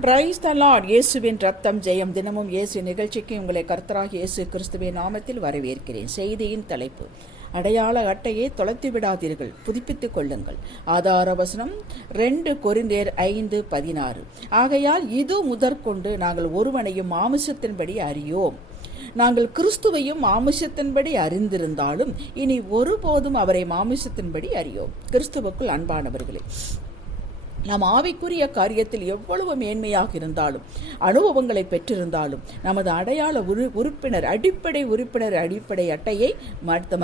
Praise the Lord இயேசுவின் ரத்தம் ஜெயம். தினமும் இயேசு நிகழ்ச்சிக்கு உங்களை கர்த்தராக இயேசு கிறிஸ்துவின் நாமத்தில் வரவேற்கிறேன். செய்தியின் தலைப்பு அடையாள அட்டையை தொலைத்து விடாதீர்கள் புதுப்பித்துக் கொள்ளுங்கள். ஆதார வசனம் ரெண்டு கொரிந்தேர் ஐந்து பதினாறு. ஆகையால் இது முதற்கொண்டு நாங்கள் ஒருவனையும் மாமிசத்தின்படி அறியோம். நாங்கள் கிறிஸ்துவையும் மாமிசத்தின்படி அறிந்திருந்தாலும் இனி ஒருபோதும் அவரை மாமிசத்தின்படி அறியோம். கிறிஸ்துவுக்குள் அன்பானவர்களே நாம் ஆவிக்குரிய காரியத்தில் எவ்வளவு மேன்மையாக இருந்தாலும் அனுபவங்களை பெற்றிருந்தாலும் நமது அடையாள உறு உறுப்பினர் அடிப்படை உறுப்பினர் அடிப்படை அட்டையை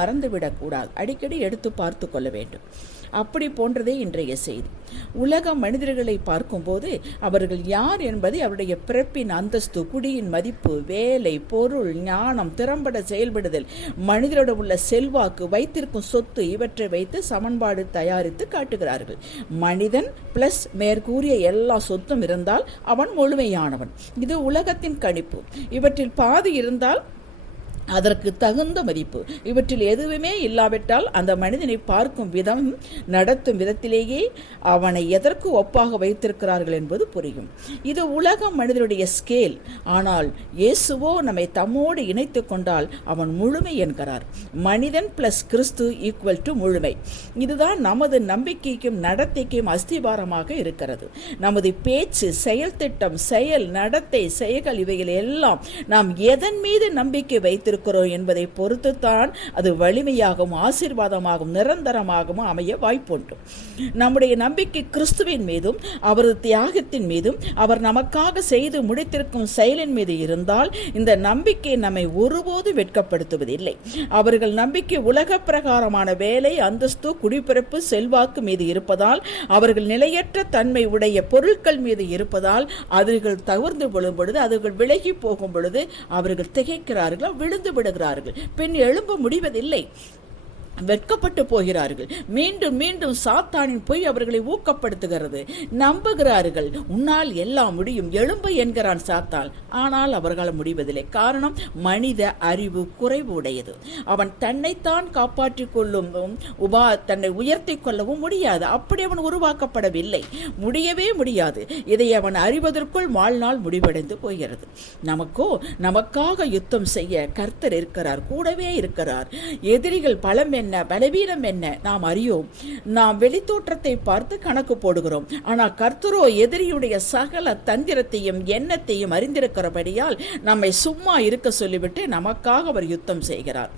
மறந்துவிடக்கூடாது. அடிக்கடி எடுத்து பார்த்து கொள்ள வேண்டும். அப்படி போன்றதே இன்றைய செய்தி. உலக மனிதர்களை பார்க்கும்போது அவர்கள் யார் என்பதை அவருடைய பிறப்பின் அந்தஸ்து குடியின் மதிப்பு வேலை பொருள் ஞானம் திறம்பட செயல்படுதல் மனிதரோட உள்ள செல்வாக்கு வைத்திருக்கும் சொத்து இவற்றை வைத்து சமன்பாடு தயாரித்து காட்டுகிறார்கள். மனிதன் பிளஸ் மேற்கூறிய எல்லா சொத்தும் இருந்தால் அவன் முழுமையானவன். இது உலகத்தின் கணிப்பு. இவற்றில் பாதி இருந்தால் அதற்கு தகுந்த மதிப்பு. இவற்றில் எதுவுமே இல்லாவிட்டால் அந்த மனிதனை பார்க்கும் விதம் நடத்தும் விதத்திலேயே அவனை எதற்கு ஒப்பாக வைத்திருக்கிறார்கள் என்பது புரியும். இது உலக மனிதனுடைய ஸ்கேல் ஆனால் இயேசுவோ நம்மை தம்மோடு இணைத்து கொண்டால் அவன் முழுமை என்கிறார். மனிதன் பிளஸ் கிறிஸ்து ஈக்குவல் டு முழுமை. இதுதான் நமது நம்பிக்கைக்கும் நடத்தைக்கும் அஸ்திபாரமாக இருக்கிறது. நமது பேச்சு செயல் திட்டம் செயல் நடத்தை செயல்கள் இவைகள் எல்லாம் நாம் எதன் மீது நம்பிக்கை வைத்து வைத்திருக்கிறோம் என்பதை பொறுத்துத்தான் அது வலிமையாகவும் ஆசீர்வாதமாகவும் நிரந்தரமாகவும் அமைய வாய்ப்புண்டு. நம்முடைய நம்பிக்கை கிறிஸ்துவின் மீதும் அவரது தியாகத்தின் மீதும் அவர் நமக்காக செய்து முடித்திருக்கும் செயலின் மீது இருந்தால் இந்த நம்பிக்கை நம்மை ஒருபோது வெட்கப்படுத்துவதில்லை. அவர்கள் நம்பிக்கை உலக பிரகாரமான வேலை அந்தஸ்து குடிப்பிறப்பு செல்வாக்கு மீது இருப்பதால் அவர்கள் நிலையற்ற தன்மை உடைய பொருட்கள் மீது இருப்பதால் அவர்கள் தவிர்ந்து விழும் பொழுது அவர்கள் விலகி போகும் பொழுது அவர்கள் திகைக்கிறார்களோ விழுந்து விழுந்து விடுகிறார்கள். பின் எழும்ப முடிவதில்லை. வெட்கப்பட்டு போகிறார்கள். மீண்டும் மீண்டும் சாத்தானின் பொய் அவர்களை ஊக்கப்படுத்துகிறது. நம்புகிறார்கள் உன்னால் எல்லாம் முடியும். எழும்பு என்கிறான் சாத்தான். ஆனால் அவர்களால் முடிவதில்லை. காரணம் மனித அறிவு குறைவு உடையது அவன் தன்னைத்தான் காப்பாற்றிக் கொள்ளும் உபா தன்னை உயர்த்தி கொள்ளவும் முடியாது. அப்படி அவன் உருவாக்கப்படவில்லை. முடியவே முடியாது. இதை அவன் அறிவதற்குள் வாழ்நாள் முடிவடைந்து போகிறது. நமக்கோ நமக்காக யுத்தம் செய்ய கர்த்தர் இருக்கிறார். கூடவே இருக்கிறார். எதிரிகள் பலமே என்ன பலவீனம் என்ன நாம் அறியோம். நாம் வெளித்தோற்றத்தை பார்த்து கணக்கு போடுகிறோம். ஆனால் கர்த்தரோ எதிரியுடைய சகல தந்திரத்தையும் எண்ணத்தையும் அறிந்திருக்கிறபடியால் நம்மை சும்மா இருக்க சொல்லிவிட்டு நமக்காக அவர் யுத்தம் செய்கிறார்.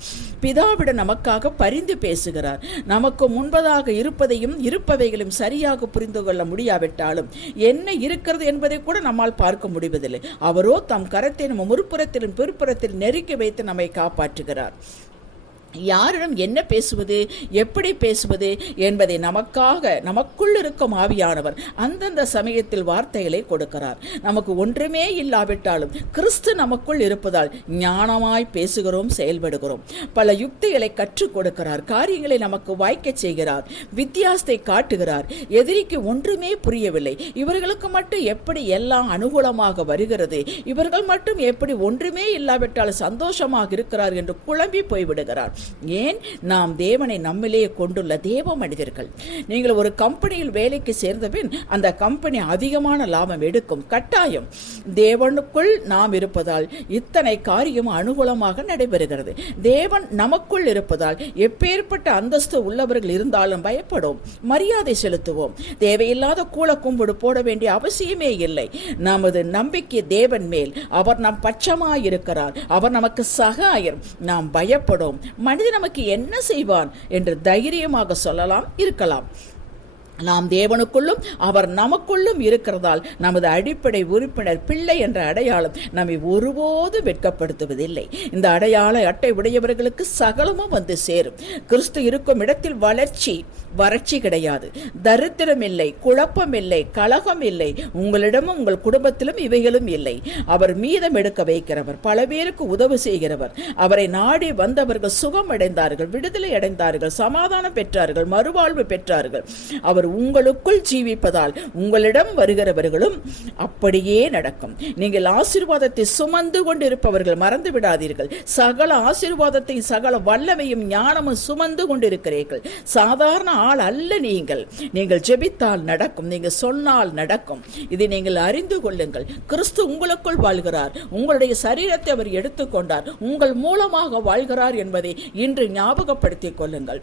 பிதாவிட நமக்காக பரிந்து பேசுகிறார். நமக்கு முன்பதாக இருப்பதையும் இருப்பவைகளும் சரியாக புரிந்து கொள்ள முடியாவிட்டாலும் என்ன இருக்கிறது என்பதை கூட நம்மால் பார்க்க முடிவதில்லை. அவரோ தம் கரத்திலும் முற்புறத்திலும் பிற்புறத்தில் நெருக்கி வைத்து நம்மை காப்பாற்றுகிறார். யாரிடம் என்ன பேசுவது எப்படி பேசுவது என்பதை நமக்காக நமக்குள் இருக்கும் ஆவியானவர் அந்தந்த சமயத்தில் வார்த்தைகளை கொடுக்கிறார். நமக்கு ஒன்றுமே இல்லாவிட்டாலும் கிறிஸ்து நமக்குள் இருப்பதால் ஞானமாய் பேசுகிறோம் செயல்படுகிறோம். பல யுக்திகளை கற்றுக் கொடுக்கிறார் காரியங்களை நமக்கு வாய்க்க செய்கிறார் வித்தியாசத்தை காட்டுகிறார். எதிரிக்கு ஒன்றுமே புரியவில்லை. இவர்களுக்கு மட்டும் எப்படி எல்லாம் அனுகூலமாக வருகிறது? இவர்கள் மட்டும் எப்படி ஒன்றுமே இல்லாவிட்டால் சந்தோஷமாக இருக்கிறார் என்று குழம்பி போய்விடுகிறார். ஏன்? நாம் தேவனை நம்மிலேயே கொண்டுள்ள தேவ மனிதர்கள். நீங்கள் ஒரு கம்பெனியில் வேலைக்கு சேர்ந்த பின் அந்த கம்பெனி அதிகமான லாபம் எடுக்கும் கட்டாயம். தேவனுக்குள் நாம் இருப்பதால் இத்தனை காரியம் அனுகூலமாக நடைபெறுகிறது. தேவன் நமக்குள் இருப்பதால் எப்பேற்பட்ட அந்தஸ்து உள்ளவர்கள் இருந்தாலும் பயப்படும். மரியாதை செலுத்துவோம். தேவையில்லாத கூல கும்பிடு போட வேண்டிய அவசியமே இல்லை. நமது நம்பிக்கை தேவன் மேல். அவர் நம் பட்சமாயிருக்கிறார். அவர் நமக்கு சகாயர் நாம் பயப்படும். மனிதன் நமக்கு என்ன செய்வான் என்று தைரியமாக சொல்லலாம் இருக்கலாம். நாம் தேவனுக்குள்ளும் அவர் நமக்குள்ளும் இருக்கிறதால் நமது அடிப்படை உறுப்பினர் பிள்ளை என்ற அடையாளம் நம்மை ஒருபோது வெட்கப்படுத்துவதில்லை. இந்த அடையாள அட்டை உடையவர்களுக்கு சகலமும் வந்து சேரும். கிறிஸ்து இருக்கும் இடத்தில் வளர்ச்சி வறட்சி கிடையாது. தரித்திரம் இல்லை குழப்பம் இல்லை கலகம் இல்லை உங்களிடமும் உங்கள் குடும்பத்திலும் இவைகளும் இல்லை. அவர் மீதம் எடுக்க வைக்கிறவர் பல பேருக்கு உதவு செய்கிறவர். அவரை நாடி வந்தவர்கள் சுகம் அடைந்தார்கள் விடுதலை அடைந்தார்கள் சமாதானம் பெற்றார்கள் மறுவாழ்வு பெற்றார்கள். அவர் அவர் உங்களுக்குள் ஜீவிப்பதால் உங்களிடம் வருகிறவர்களும் அப்படியே நடக்கும். நீங்கள் ஆசீர்வாதத்தை சுமந்து கொண்டிருப்பவர்கள் மறந்து விடாதீர்கள். சகல ஆசீர்வாதத்தை சகல வல்லமையும் ஞானமும் சுமந்து கொண்டிருக்கிறீர்கள். சாதாரண ஆள் அல்ல நீங்கள். நீங்கள் ஜெபித்தால் நடக்கும். நீங்கள் சொன்னால் நடக்கும். இதை நீங்கள் அறிந்து கொள்ளுங்கள். கிறிஸ்து உங்களுக்குள் வாழ்கிறார். உங்களுடைய சரீரத்தை அவர் எடுத்துக்கொண்டார். உங்கள் மூலமாக வாழ்கிறார் என்பதை இன்று ஞாபகப்படுத்திக் கொள்ளுங்கள்.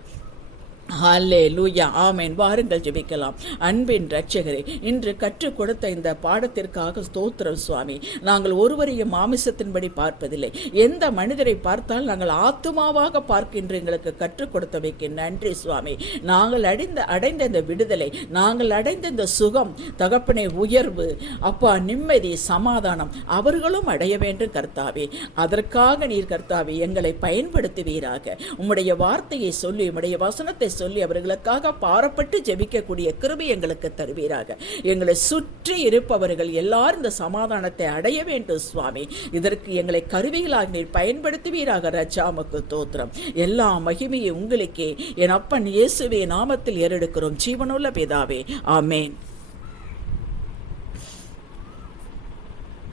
ஹாலே லூயா ஆமேன். வாருங்கள் ஜெபிக்கலாம். அன்பின் ரட்சகரே இன்று கற்றுக் கொடுத்த இந்த பாடத்திற்காக ஸ்தோத்திரம் சுவாமி. நாங்கள் ஒருவரையும் மாமிசத்தின்படி பார்ப்பதில்லை. எந்த மனிதரை பார்த்தால் நாங்கள் ஆத்துமாவாக பார்க்கின்ற எங்களுக்கு கற்றுக் கொடுத்தவைக்கு நன்றி சுவாமி. நாங்கள் அடைந்த அடைந்த இந்த விடுதலை நாங்கள் அடைந்த இந்த சுகம் தகப்பனை உயர்வு அப்பா நிம்மதி சமாதானம் அவர்களும் அடைய வேண்டும் கர்த்தாவே. அதற்காக நீர் கர்த்தாவே எங்களை பயன்படுத்துவீராக. உம்முடைய வார்த்தையை சொல்லி உம்முடைய வசனத்தை சொல்லி அவர்களுக்காக பாரப்பட்டு ஜெபிக்கக்கூடிய கிருபை எங்களுக்கு தருவீராக. எங்களை சுற்றி இருப்பவர்கள் எல்லாரும் இந்த சமாதானத்தை அடைய வேண்டும் சுவாமி. இதற்கு எங்களை கருவிகளாக நீர் பயன்படுத்துவீராக ரஜாமக்கு தோத்திரம். எல்லா மகிமையை உங்களுக்கே என் அப்பன் இயேசுவே நாமத்தில் ஏறெடுக்கிறோம். ஜீவனுள்ள பிதாவே. ஆமேன்.